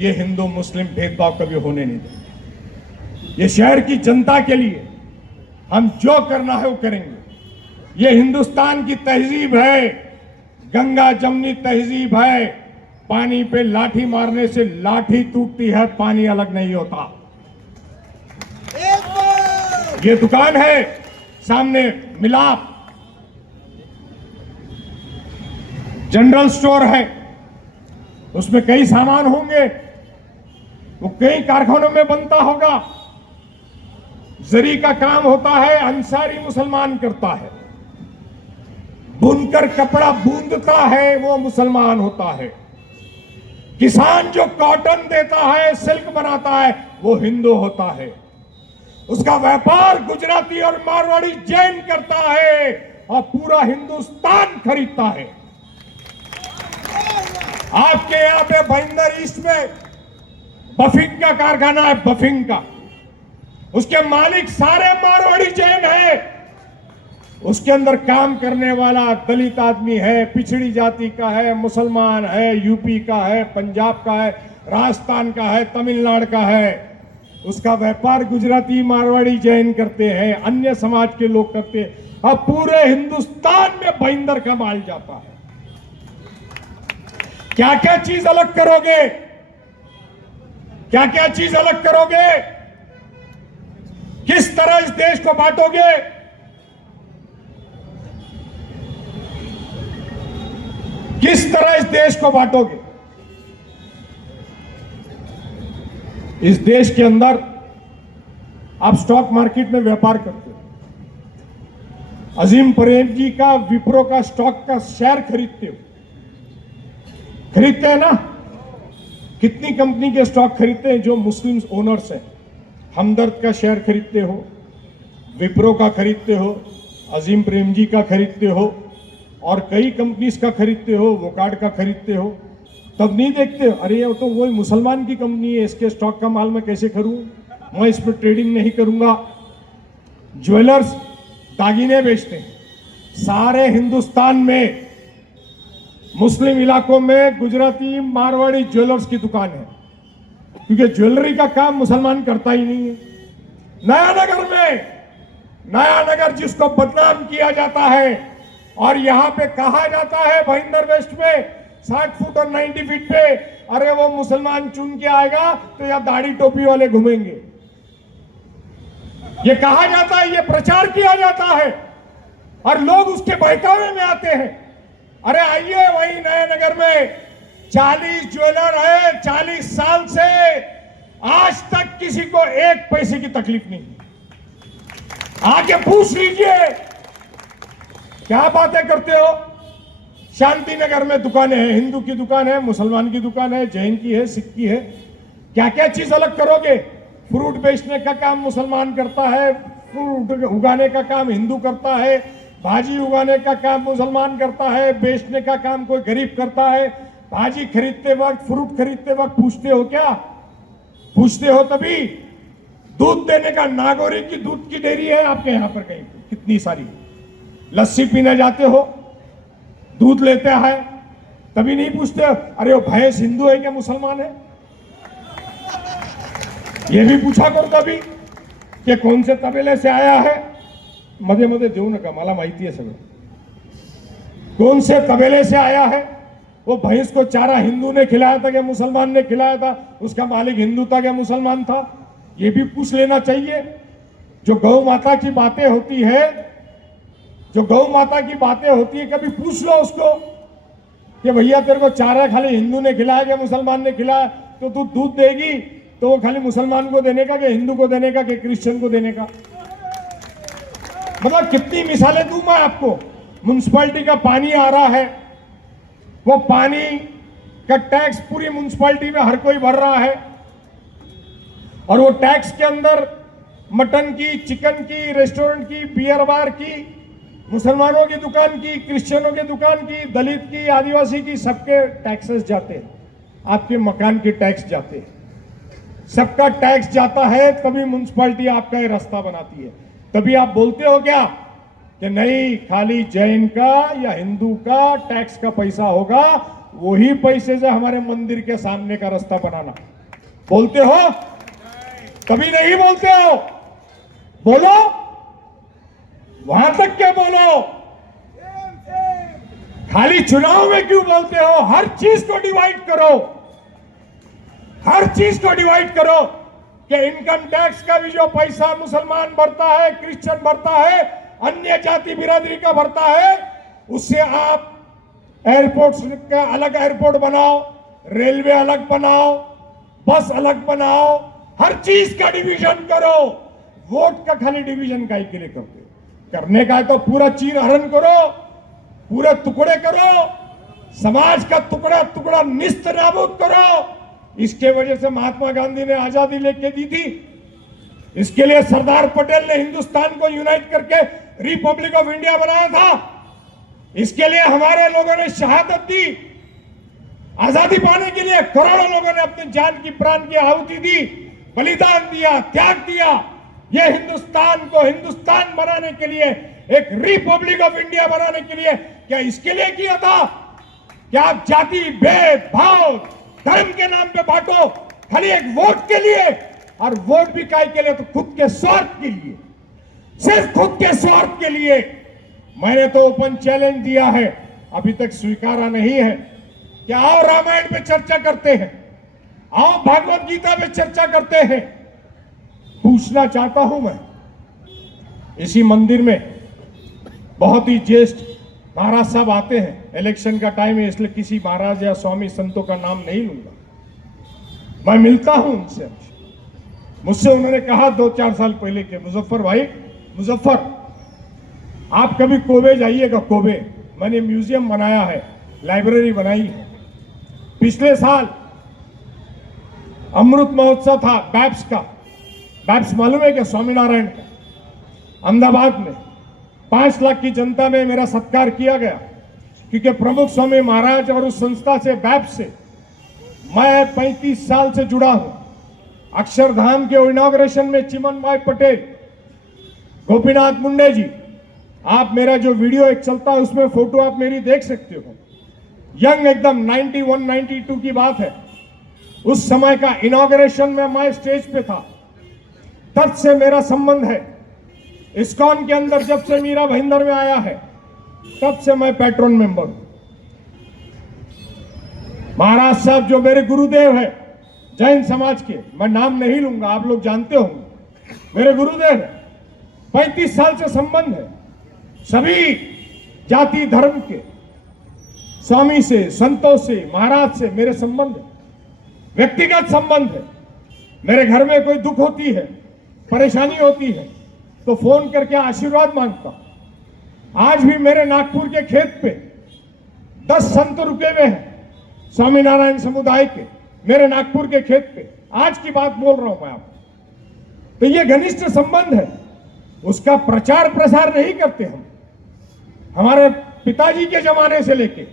ये हिंदू मुस्लिम भेदभाव कभी होने नहीं देंगे। ये शहर की जनता के लिए हम जो करना है वो करेंगे। ये हिंदुस्तान की तहजीब है, गंगा जमनी तहजीब है। पानी पे लाठी मारने से लाठी टूटती है, पानी अलग नहीं होता। ये दुकान है सामने, मिलाप जनरल स्टोर है, उसमें कई सामान होंगे, वो कई कारखानों में बनता होगा। जरी का काम होता है, अंसारी मुसलमान करता है। बुनकर कपड़ा बूंदता है, वो मुसलमान होता है। किसान जो कॉटन देता है, सिल्क बनाता है, वो हिंदू होता है। उसका व्यापार गुजराती और मारवाड़ी जैन करता है और पूरा हिंदुस्तान खरीदता है। आपके यहां पे भाईंदर ईस्ट में बफिंग का कारखाना है, बफिंग का, उसके मालिक सारे मारवाड़ी जैन है। उसके अंदर काम करने वाला दलित आदमी है, पिछड़ी जाति का है, मुसलमान है, यूपी का है, पंजाब का है, राजस्थान का है, तमिलनाडु का है। उसका व्यापार गुजराती मारवाड़ी जैन करते हैं, अन्य समाज के लोग करते हैं, और पूरे हिंदुस्तान में भाईंदर का माल जाता है। क्या क्या चीज अलग करोगे, क्या क्या चीज अलग करोगे? किस तरह इस देश को बांटोगे? किस तरह इस देश को बांटोगे? इस देश के अंदर आप स्टॉक मार्केट में व्यापार करते हो, अजीम प्रेमजी का विप्रो का स्टॉक का शेयर खरीदते हो, खरीदते हैं ना? कितनी कंपनी के स्टॉक खरीदते हैं जो मुस्लिम ओनर्स हैं? हमदर्द का शेयर खरीदते हो, विप्रो का खरीदते हो, अजीम प्रेमजी का खरीदते हो, और कई कंपनीज का खरीदते हो, वोकार्ड का खरीदते हो। तब नहीं देखते अरे ये तो वही मुसलमान की कंपनी है, इसके स्टॉक का माल मैं कैसे करूं, मैं इस पर ट्रेडिंग नहीं करूंगा। ज्वेलर्स दागिने बेचते हैं, सारे हिंदुस्तान में मुस्लिम इलाकों में गुजराती मारवाड़ी ज्वेलर्स की दुकान है, क्योंकि ज्वेलरी का काम मुसलमान करता ही नहीं है। नयानगर में, नयानगर जिसको बदनाम किया जाता है और यहां पे कहा जाता है भाईंदर वेस्ट में 60 फुट और 90 फीट पे, अरे वो मुसलमान चुन के आएगा तो या दाढ़ी टोपी वाले घूमेंगे, ये कहा जाता है, ये प्रचार किया जाता है और लोग उसके बहकावे में आते हैं। अरे आइए, वही नयानगर में 40 ज्वेलर है, 40 साल से आज तक किसी को एक पैसे की तकलीफ नहीं। आके पूछ लीजिए, क्या बातें करते हो? शांति नगर में दुकानें हैं, हिंदू की दुकान है, मुसलमान की दुकान है, जैन की है, सिख की है, क्या क्या चीज अलग करोगे? फ्रूट बेचने का काम मुसलमान करता है, फ्रूट उगाने का काम हिंदू करता है, भाजी उगाने का काम मुसलमान करता है, बेचने का काम कोई गरीब करता है। भाजी खरीदते वक्त, फ्रूट खरीदते वक्त पूछते हो क्या? पूछते हो तभी। दूध देने का, नागौरी की दूध की डेयरी है आपके यहां पर कहीं कितनी सारी, लस्सी पीने जाते हो, दूध लेते हैं, तभी नहीं पूछते अरे वो भैंस हिंदू है क्या मुसलमान है? ये भी पूछा करो कभी कि कौन से तबेले से आया है। मध्ये मध्ये देऊ नका, मला माहिती है सगळं, कौन से तबेले से आया है, वो भैंस को चारा हिंदू ने खिलाया था क्या मुसलमान ने खिलाया था, उसका मालिक हिंदू था क्या मुसलमान था, ये भी पूछ लेना चाहिए। जो गौ माता की बातें होती है, जो गौ माता की बातें होती है, कभी पूछ लो उसको कि भैया तेरे को चारा खाली हिंदू ने खिलाया क्या मुसलमान ने खिलाया, तो तू दूध देगी तो वो खाली मुसलमान को देने का कि हिंदू को देने का कि क्रिश्चियन को देने का? मतलब कितनी मिसालें दूं मैं आपको। म्युनिसिपैलिटी का पानी आ रहा है, वो पानी का टैक्स पूरी म्युनिसिपैलिटी में हर कोई भर रहा है, और वो टैक्स के अंदर मटन की, चिकन की, रेस्टोरेंट की, बियर बार की, मुसलमानों की दुकान की, क्रिश्चियनों की दुकान की, दलित की, आदिवासी की, सबके टैक्सेस जाते हैं, आपके मकान के टैक्स जाते हैं, सबका टैक्स जाता है, तभी म्युनिसिपैलिटी आपका ये रास्ता बनाती है। तभी आप बोलते हो क्या कि नहीं खाली जैन का या हिंदू का टैक्स का पैसा होगा, वही पैसे से हमारे मंदिर के सामने का रास्ता बनाना, बोलते हो? कभी नहीं बोलते हो, बोलो, वहां तक क्या बोलो, खाली चुनाव में क्यों बोलते हो? हर चीज को डिवाइड करो, हर चीज को डिवाइड करो कि इनकम टैक्स का भी जो पैसा मुसलमान भरता है, क्रिश्चियन भरता है, अन्य जाति बिरादरी का भरता है, उससे आप एयरपोर्ट का अलग एयरपोर्ट बनाओ, रेलवे अलग बनाओ, बस अलग बनाओ, हर चीज का डिवीजन करो। वोट का खाली डिवीजन का ही के लिए करते हो? करने का है तो पूरा चीर हरण करो, पूरे टुकड़े करो, समाज का टुकड़ा टुकड़ा निस्त नाबूद करो। इसके वजह से महात्मा गांधी ने आजादी लेके दी थी, इसके लिए सरदार पटेल ने हिंदुस्तान को यूनाइट करके रिपब्लिक ऑफ इंडिया बनाया था, इसके लिए हमारे लोगों ने शहादत दी, आजादी पाने के लिए करोड़ों लोगों ने अपनी जान की, प्राण की आहुति दी, बलिदान दिया, त्याग दिया। यह हिंदुस्तान को हिंदुस्तान बनाने के लिए, एक रिपब्लिक ऑफ इंडिया बनाने के लिए, क्या इसके लिए किया था? क्या आप जाति भेदभाव धर्म के नाम पे बांटो खाली एक वोट के लिए? और वोट भी काय के लिए? तो खुद के स्वार्थ के लिए, सिर्फ खुद के स्वार्थ के लिए। मैंने तो ओपन चैलेंज दिया है, अभी तक स्वीकारा नहीं है कि आओ रामायण पे चर्चा करते हैं, आओ भागवत गीता पे चर्चा करते हैं। पूछना चाहता हूं मैं, इसी मंदिर में बहुत ही ज्येष्ठ महाराज साहब आते हैं। इलेक्शन का टाइम है इसलिए किसी महाराज या स्वामी संतों का नाम नहीं लूंगा। मैं मिलता हूं उनसे। मुझसे उन्होंने कहा 2-4 साल पहले के मुजफ्फर भाई, मुजफ्फर आप कभी कोबे जाइएगा। कोबे मैंने म्यूजियम बनाया है, लाइब्रेरी बनाई है। पिछले साल अमृत महोत्सव था बैप्स का। बैप्स मालूम है क्या? स्वामीनारायण का, अहमदाबाद में 5 लाख की जनता में मेरा सत्कार किया गया, क्योंकि प्रमुख स्वामी महाराज और उस संस्था से, बैप्स से मैं 35 साल से जुड़ा हूं। अक्षरधाम के इनॉग्रेशन में चिमन भाई पटेल, गोपीनाथ मुंडे जी, आप मेरा जो वीडियो एक चलता है उसमें फोटो आप मेरी देख सकते हो। यंग एकदम 91-92 की बात है। उस समय का इनॉग्रेशन में मैं स्टेज पे था। तब से मेरा संबंध है। इस्कॉन के अंदर जब से मीरा भाईंदर में आया है तब से मैं पैट्रन मेंबर हूं। महाराज साहब जो मेरे गुरुदेव है जैन समाज के, मैं नाम नहीं लूंगा, आप लोग जानते होंगे, मेरे गुरुदेव है। 35 साल से संबंध है। सभी जाति धर्म के स्वामी से, संतों से, महाराज से मेरे संबंध है, व्यक्तिगत संबंध है। मेरे घर में कोई दुख होती है, परेशानी होती है तो फोन करके आशीर्वाद मांगता हूं। आज भी मेरे नागपुर के खेत पे 10 संत रुके हुए हैं स्वामीनारायण समुदाय के, मेरे नागपुर के खेत पे। आज की बात बोल रहा हूं मैं आपको। तो ये घनिष्ठ संबंध है, उसका प्रचार प्रसार नहीं करते हम। हमारे पिताजी के जमाने से लेके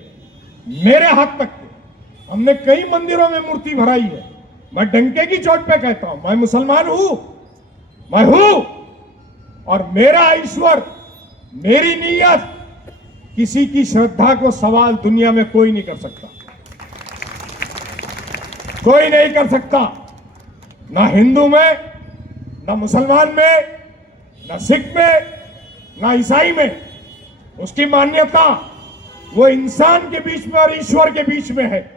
मेरे हाथ तक के हमने कई मंदिरों में मूर्ति भराई है। मैं डंके की चोट पे कहता हूं, मैं मुसलमान हूं, मैं हूं, और मेरा ईश्वर, मेरी नीयत, किसी की श्रद्धा को सवाल दुनिया में कोई नहीं कर सकता। कोई नहीं कर सकता, ना हिंदू में, ना मुसलमान में, ना सिख में, ना ईसाई में। उसकी मान्यता वो इंसान के बीच में और ईश्वर के बीच में है।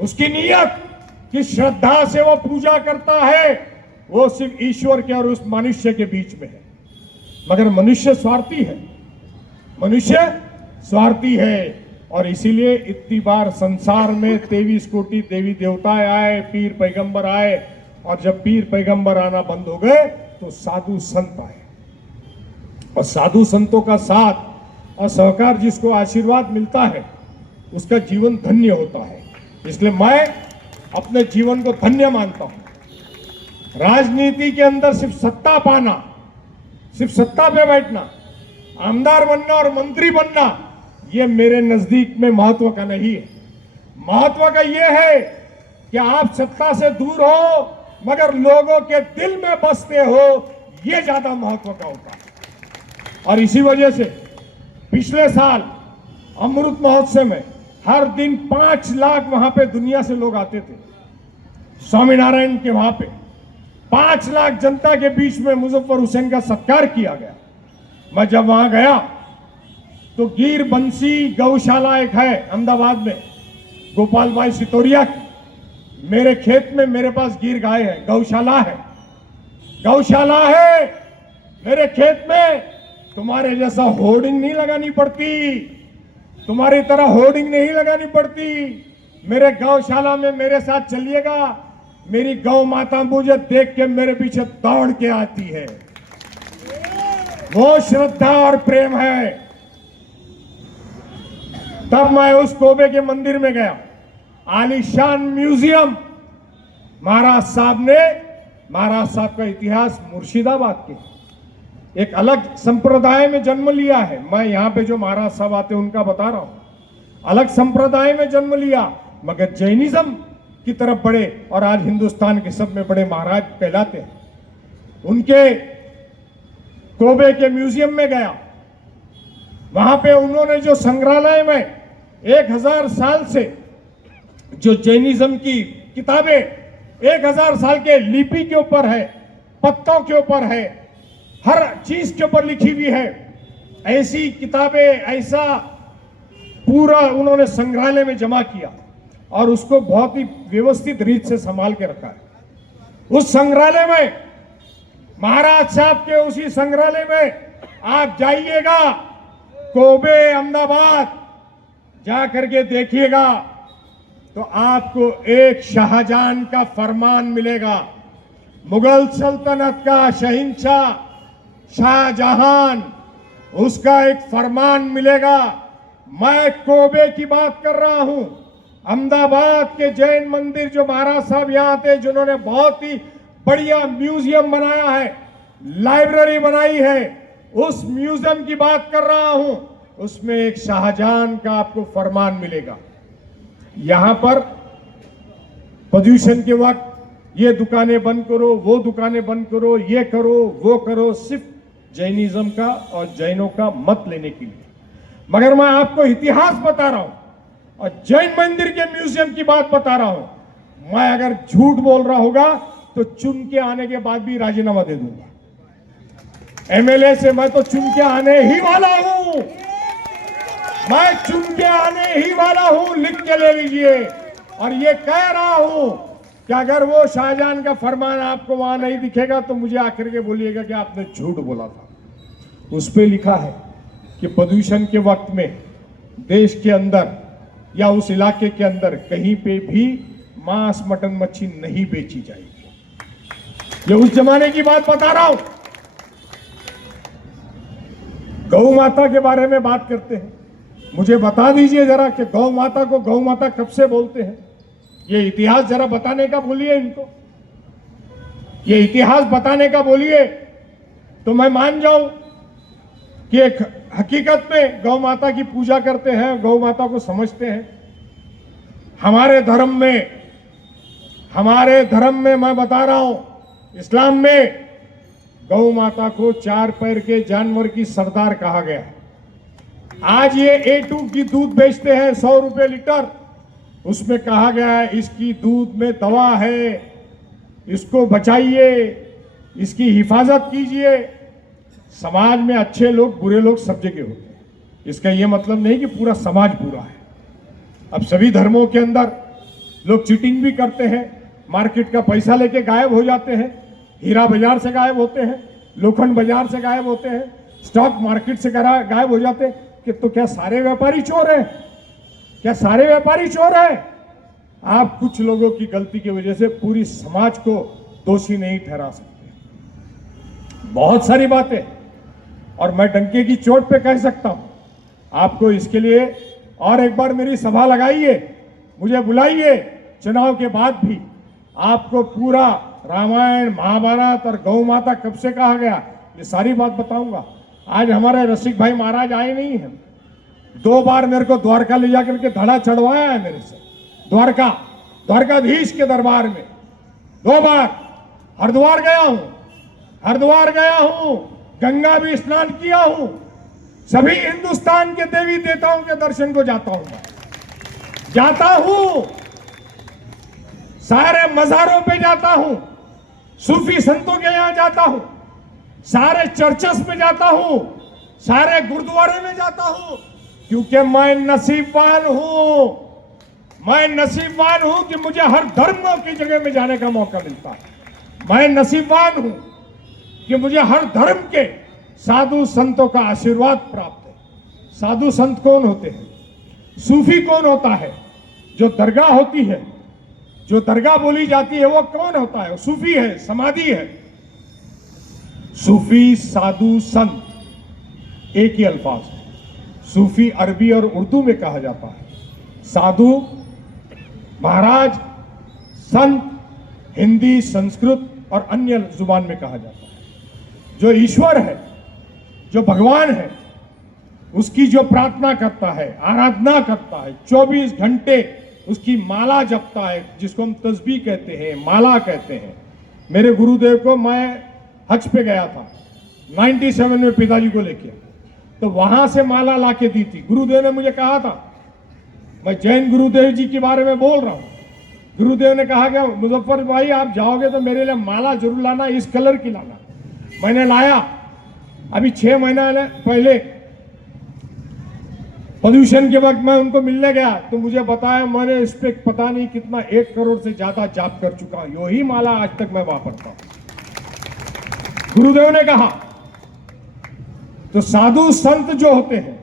उसकी नीयत, किस श्रद्धा से वो पूजा करता है, वो सिर्फ ईश्वर के और उस मनुष्य के बीच में है। मगर मनुष्य स्वार्थी है, मनुष्य स्वार्थी है, और इसीलिए इतनी बार संसार में 23 कोटि देवी देवता आए, पीर पैगंबर आए, और जब पीर पैगंबर आना बंद हो गए तो साधु संत आए। और साधु संतों का साथ और सहकार, जिसको आशीर्वाद मिलता है, उसका जीवन धन्य होता है। इसलिए मैं अपने जीवन को धन्य मानता हूं। राजनीति के अंदर सिर्फ सत्ता पाना, सिर्फ सत्ता पे बैठना, आमदार बनना और मंत्री बनना, ये मेरे नजदीक में महत्व का नहीं है। महत्व का ये है कि आप सत्ता से दूर हो मगर लोगों के दिल में बसते हो, ये ज्यादा महत्व का होता है। और इसी वजह से पिछले साल अमृत महोत्सव में हर दिन 5 लाख वहां पे दुनिया से लोग आते थे। स्वामीनारायण के वहां पे 5 लाख जनता के बीच में मुजफ्फर हुसैन का सत्कार किया गया। मैं जब वहां गया तो गिर बंसी गौशाला एक है अहमदाबाद में, गोपाल भाई सितोरिया की। मेरे खेत में मेरे पास गिर गाय है, गौशाला है, गौशाला है मेरे खेत में। तुम्हारे जैसा होर्डिंग नहीं लगानी पड़ती, तुम्हारी तरह होर्डिंग नहीं लगानी पड़ती। मेरे गौशाला में मेरे साथ चलिएगा, मेरी गौ माता मुझे देख के मेरे पीछे दौड़ के आती है। वो श्रद्धा और प्रेम है। तब मैं उस कोबे के मंदिर में गया, आलीशान म्यूजियम। महाराज साहब का इतिहास मुर्शिदाबाद के एक अलग संप्रदाय में जन्म लिया है। मैं यहां पे जो महाराज साहब आते हैं उनका बता रहा हूं। अलग संप्रदाय में जन्म लिया मगर जैनिज्म की तरफ बढ़े, और आज हिंदुस्तान के सब में बड़े महाराज कहलाते हैं। उनके कोबे के म्यूजियम में गया, वहां पे उन्होंने जो संग्रहालय में 1000 साल से जो जैनिज्म की किताबें 1000 साल के लिपि के ऊपर है, पत्तों के ऊपर है, हर चीज के ऊपर लिखी हुई है, ऐसी किताबें, ऐसा पूरा उन्होंने संग्रहालय में जमा किया और उसको बहुत ही व्यवस्थित रीत से संभाल के रखा है। उस संग्रहालय में महाराज साहब के उसी संग्रहालय में आप जाइएगा, कोबे अहमदाबाद जा करके देखिएगा तो आपको एक शाहजहां का फरमान मिलेगा। मुगल सल्तनत का शहंशाह शाहजहां, उसका एक फरमान मिलेगा। मैं कोबे की बात कर रहा हूं, अहमदाबाद के जैन मंदिर जो महाराज साहब यहां थे, जिन्होंने बहुत ही बढ़िया म्यूजियम बनाया है, लाइब्रेरी बनाई है, उस म्यूजियम की बात कर रहा हूं। उसमें एक शाहजहां का आपको फरमान मिलेगा। यहां पर प्रदूषण के वक्त ये दुकानें बंद करो, वो दुकानें बंद करो, ये करो, वो करो, सिर्फ जैनिज्म का और जैनों का मत लेने के लिए। मगर मैं आपको इतिहास बता रहा हूं और जैन मंदिर के म्यूजियम की बात बता रहा हूं। मैं अगर झूठ बोल रहा होगा तो चुन के आने के बाद भी राजीनामा दे दूंगा। एमएलए से मैं तो चुन के आने ही वाला हूं, मैं चुन के आने ही वाला हूं, लिख के ले लीजिए। और ये कह रहा हूं कि अगर वो शाहजहां का फरमान आपको वहां नहीं दिखेगा तो मुझे आकर के बोलिएगा कि आपने झूठ बोला था। उस पे लिखा है कि प्रदूषण के वक्त में देश के अंदर या उस इलाके के अंदर कहीं पे भी मांस मटन मच्छी नहीं बेची जाएगी। ये उस जमाने की बात बता रहा हूं। गौ माता के बारे में बात करते हैं, मुझे बता दीजिए जरा कि गौ माता को गौ माता कब से बोलते हैं? ये इतिहास जरा बताने का बोलिए इनको, ये इतिहास बताने का बोलिए तो मैं मान जाऊं कि एक हकीकत में गौ माता की पूजा करते हैं, गौ माता को समझते हैं। हमारे धर्म में मैं बता रहा हूं, इस्लाम में गौ माता को 4 पैर के जानवर की सरदार कहा गया है। आज ये A2 की दूध बेचते हैं 100 रुपए लीटर, उसमें कहा गया है इसकी दूध में दवा है, इसको बचाइए, इसकी हिफाजत कीजिए। समाज में अच्छे लोग बुरे लोग सब जगह होते हैं, इसका यह मतलब नहीं कि पूरा समाज बुरा है। अब सभी धर्मों के अंदर लोग चीटिंग भी करते हैं, मार्केट का पैसा लेके गायब हो जाते हैं, हीरा बाजार से गायब होते हैं, लोखंड बाजार से गायब होते हैं, स्टॉक मार्केट से गायब हो जाते हैं। कि तो क्या सारे व्यापारी चोर हैं? क्या सारे व्यापारी चोर हैं? आप कुछ लोगों की गलती की वजह से पूरी समाज को दोषी नहीं ठहरा सकते। बहुत सारी बातें और मैं डंके की चोट पे कह सकता हूं आपको। इसके लिए और एक बार मेरी सभा लगाइए, मुझे बुलाइए, चुनाव के बाद भी आपको पूरा रामायण महाभारत और गौ माता कब से कहा गया ये सारी बात बताऊंगा। आज हमारे रसिक भाई महाराज आए नहीं हैं, 2 बार मेरे को द्वारका ले जाकर के धड़ा चढ़वाया है मेरे से, द्वारकाधीश के दरबार में 2 बार। हरिद्वार गया हूं, गंगा भी स्नान किया हूं, सभी हिंदुस्तान के देवी देवताओं के दर्शन को जाता हूं, सारे मजारों पे जाता हूं, सूफी संतों के यहां जाता हूं, सारे चर्चेस में जाता हूं, सारे गुरुद्वारे में जाता हूं, क्योंकि मैं नसीबवान हूं कि मुझे हर धर्म की जगह में जाने का मौका मिलता है। मैं नसीबवान हूं कि मुझे हर धर्म के साधु संतों का आशीर्वाद प्राप्त है। साधु संत कौन होते हैं? सूफी कौन होता है? जो दरगाह होती है, जो दरगाह बोली जाती है, वो कौन होता है? सूफी है, समाधि है। सूफी, साधु, संत एक ही अल्फाज है। सूफी अरबी और उर्दू में कहा जाता है, साधु महाराज, संत हिंदी, संस्कृत और अन्य जुबान में कहा जाता है। जो ईश्वर है, जो भगवान है, उसकी जो प्रार्थना करता है, आराधना करता है, 24 घंटे उसकी माला जपता है, जिसको हम तस्बीह कहते हैं, माला कहते हैं। मेरे गुरुदेव को, मैं हज पे गया था 97 में पिताजी को लेके, तो वहां से माला लाके दी थी। गुरुदेव ने मुझे कहा था, मैं जैन गुरुदेव जी के बारे में बोल रहा हूं, गुरुदेव ने कहा कि मुजफ्फर भाई आप जाओगे तो मेरे लिए माला जरूर लाना, इस कलर की लाना। मैंने लाया। अभी 6 महीना पहले प्रदूषण के वक्त मैं उनको मिलने गया तो मुझे बताया, मैंने इस पे पता नहीं कितना 1 करोड़ से ज्यादा जाप कर चुका हूं, यही माला आज तक मैं वापरता हूं। गुरुदेव ने कहा। तो साधु संत जो होते हैं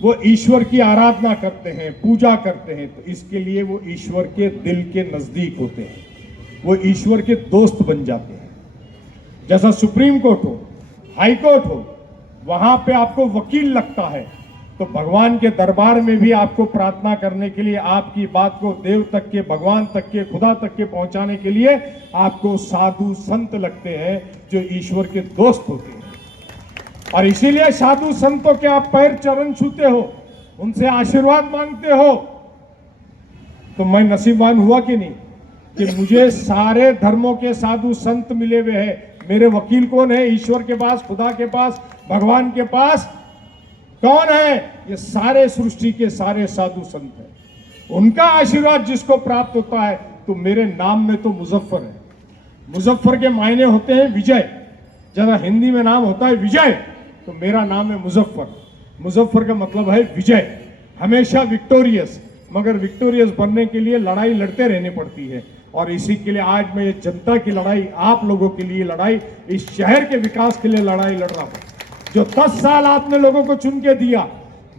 वो ईश्वर की आराधना करते हैं, पूजा करते हैं, तो इसके लिए वो ईश्वर के दिल के नजदीक होते हैं, वो ईश्वर के दोस्त बन जाते हैं। जैसा सुप्रीम कोर्ट हो, हाई कोर्ट हो, वहां पे आपको वकील लगता है, तो भगवान के दरबार में भी आपको प्रार्थना करने के लिए, आपकी बात को देव तक के, भगवान तक के, खुदा तक के पहुंचाने के लिए आपको साधु संत लगते हैं जो ईश्वर के दोस्त होते हैं। और इसीलिए साधु संतों के आप पैर चरण छूते हो, उनसे आशीर्वाद मांगते हो। तो मैं नसीबवान हुआ कि नहीं कि मुझे सारे धर्मों के साधु संत मिले हुए हैं। मेरे वकील कौन है? ईश्वर के पास, खुदा के पास, भगवान के पास कौन है? ये सारे सृष्टि के सारे साधु संत हैं। उनका आशीर्वाद जिसको प्राप्त होता है, तो मेरे नाम में तो मुजफ्फर है। मुजफ्फर के मायने होते हैं विजय। जरा हिंदी में नाम होता है विजय, तो मेरा नाम है मुजफ्फर। मुजफ्फर का मतलब है विजय, हमेशा विक्टोरियस। मगर विक्टोरियस बनने के लिए लड़ाई लड़ते रहनी पड़ती है, और इसी के लिए आज मैं ये जनता की लड़ाई, आप लोगों के लिए लड़ाई, इस शहर के विकास के लिए लड़ाई लड़ रहा हूं। जो 10 साल आपने लोगों को चुन के दिया,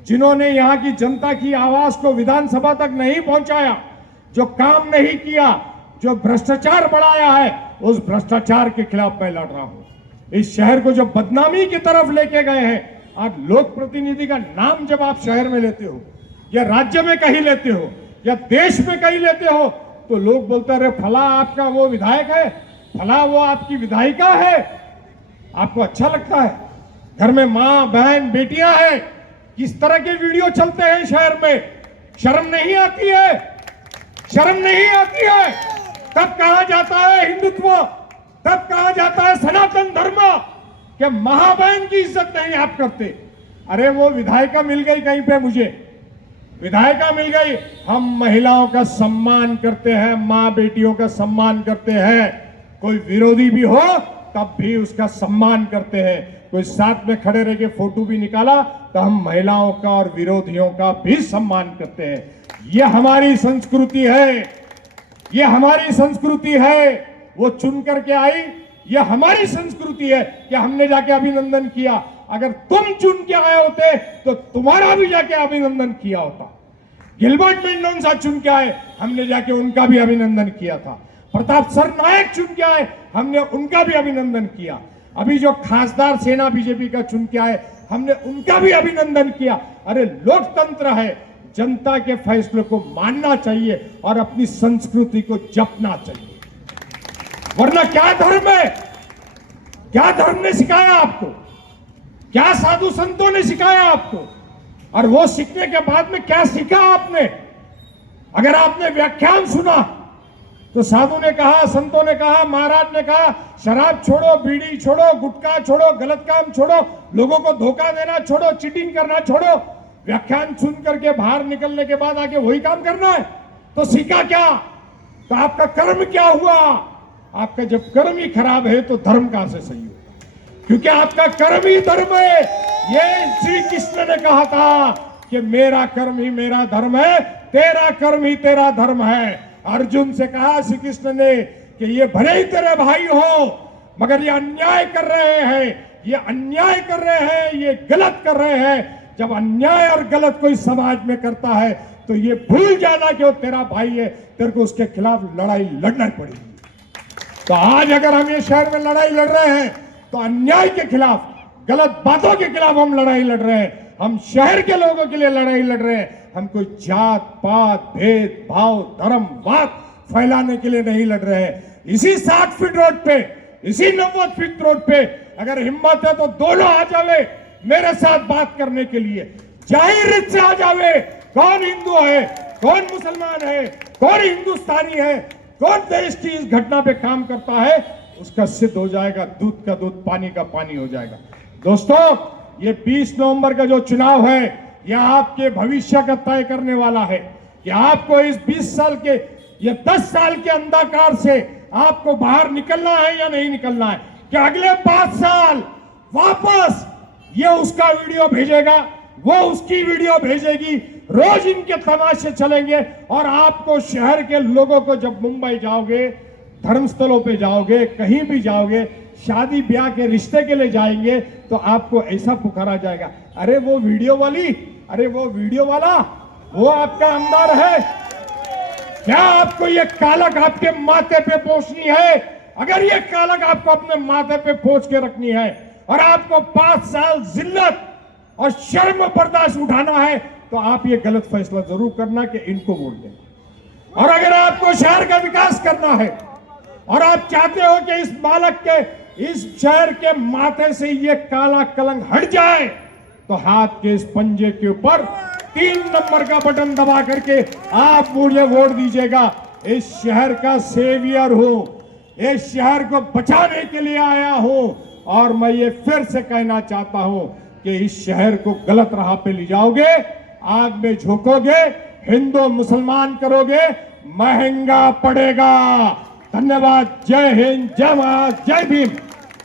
जिन्होंने यहाँ की जनता की आवाज को विधानसभा तक नहीं पहुंचाया, जो काम नहीं किया, जो भ्रष्टाचार बढ़ाया है, उस भ्रष्टाचार के खिलाफ मैं लड़ रहा हूं। इस शहर को जो बदनामी की तरफ लेके गए हैं, आज लोक प्रतिनिधि का नाम जब आप शहर में लेते हो, या राज्य में कहीं लेते हो, या देश में कहीं लेते हो, तो लोग बोलते हैं, फला आपका वो विधायक है, फला वो आपकी विधायिका है। आपको अच्छा लगता है? घर में मां, बहन, बेटियां हैं, किस तरह के वीडियो चलते हैं शहर में? शर्म नहीं आती है? शर्म नहीं आती है? तब कहा जाता है हिंदुत्व, तब कहा जाता है सनातन धर्म, कि मां बहन की इज्जत नहीं आप करते। अरे वो विधायिका मिल गई कहीं पे, मुझे विधायिका मिल गई। हम महिलाओं का सम्मान करते हैं, मां बेटियों का सम्मान करते हैं। कोई विरोधी भी हो तब भी उसका सम्मान करते हैं। कोई साथ में खड़े रह के फोटो भी निकाला तो हम महिलाओं का और विरोधियों का भी सम्मान करते हैं। यह हमारी संस्कृति है, यह हमारी संस्कृति है। वो चुन करके आई, यह हमारी संस्कृति है कि हमने जाके अभिनंदन किया। अगर तुम चुन के आए होते तो तुम्हारा भी जाके अभिनंदन किया होता। गिलबर्ट मेंडोजा चुन के आए, हमने जाके उनका भी अभिनंदन किया था। प्रताप सरनायक चुन के आए, हमने उनका भी अभिनंदन किया। अभी जो खासदार सेना बीजेपी का चुन के आए, हमने उनका भी अभिनंदन किया। अरे लोकतंत्र है, जनता के फैसले को मानना चाहिए और अपनी संस्कृति को जपना चाहिए। वरना क्या धर्म है? क्या धर्म ने सिखाया आपको? क्या साधु संतों ने सिखाया आपको? और वो सीखने के बाद में क्या सीखा आपने? अगर आपने व्याख्यान सुना तो साधु ने कहा, संतों ने कहा, महाराज ने कहा, शराब छोड़ो, बीड़ी छोड़ो, गुटखा छोड़ो, गलत काम छोड़ो, लोगों को धोखा देना छोड़ो, चीटिंग करना छोड़ो। व्याख्यान सुन करके बाहर निकलने के बाद आके वही काम करना है, तो सीखा क्या? तो आपका कर्म क्या हुआ? आपका जब कर्म ही खराब है तो धर्म कहां से सही होगा? क्योंकि आपका कर्म ही धर्म है। ये श्री कृष्ण ने कहा था कि मेरा कर्म ही मेरा धर्म है, तेरा कर्म ही तेरा धर्म है। अर्जुन से कहा श्री कृष्ण ने कि ये भले ही तेरे भाई हो, मगर ये अन्याय कर रहे हैं, ये अन्याय कर रहे हैं, ये गलत कर रहे हैं। जब अन्याय और गलत कोई समाज में करता है तो ये भूल जाना कि वो तेरा भाई है, तेरे को उसके खिलाफ लड़ाई लड़ना पड़ेगी। तो आज अगर हम ये शहर में लड़ाई लड़ रहे हैं तो अन्याय के खिलाफ, गलत बातों के खिलाफ हम लड़ाई लड़ रहे हैं। हम शहर के लोगों के लिए लड़ाई लड़ रहे हैं। हम कोई जात पात, भेद भाव, धर्मवाद फैलाने के लिए नहीं लड़ रहे हैं। इसी 60 फीट रोड पे, इसी 90 फीट रोड पे अगर हिम्मत है तो दोनों आ जावे मेरे साथ बात करने के लिए। जाहिर से आ जावे। कौन हिंदू है, कौन मुसलमान है, कौन हिंदुस्तानी है, कौन देश की इस घटना पे काम करता है, उसका सिद्ध हो जाएगा। दूध का दूध, पानी का पानी हो जाएगा। दोस्तों, ये 20 नवंबर का जो चुनाव है, यह आपके भविष्य का तय करने वाला है कि आपको इस 20 साल के, ये 10 साल के अंधकार से आपको बाहर निकलना है या नहीं निकलना है। कि अगले 5 साल वापस ये उसका वीडियो भेजेगा, वो उसकी वीडियो भेजेगी, रोज इनके तमाशे चलेंगे। और आपको, शहर के लोगों को, जब मुंबई जाओगे, धर्मस्थलों पे जाओगे, कहीं भी जाओगे, शादी ब्याह के रिश्ते के लिए जाएंगे तो आपको ऐसा पुकारा जाएगा, अरे वो वीडियो वाली, अरे वो वीडियो वाला, वो आपका आमदार है। क्या आपको ये कालक आपके माथे पे पोंछनी है? अगर ये कालक आपको अपने माथे पे पोंछ के रखनी है और आपको 5 साल जिल्लत और शर्म बर्दाश्त उठाना है, तो आप ये गलत फैसला जरूर करना कि इनको वोट दें। और अगर आपको शहर का विकास करना है और आप चाहते हो कि इस बालक के, इस शहर के माथे से ये काला कलंक हट जाए, तो हाथ के इस पंजे के ऊपर 3 नंबर का बटन दबा करके आप मुझे वोट दीजिएगा। इस शहर का सेवियर हूं, इस शहर को बचाने के लिए आया हूं, और मैं ये फिर से कहना चाहता हूं कि इस शहर को गलत राह पे ले जाओगे, आग में झोंकोगे, हिंदू मुसलमान करोगे, महंगा पड़ेगा। धन्यवाद। जय हिंद, जय महाराज, जय भीम।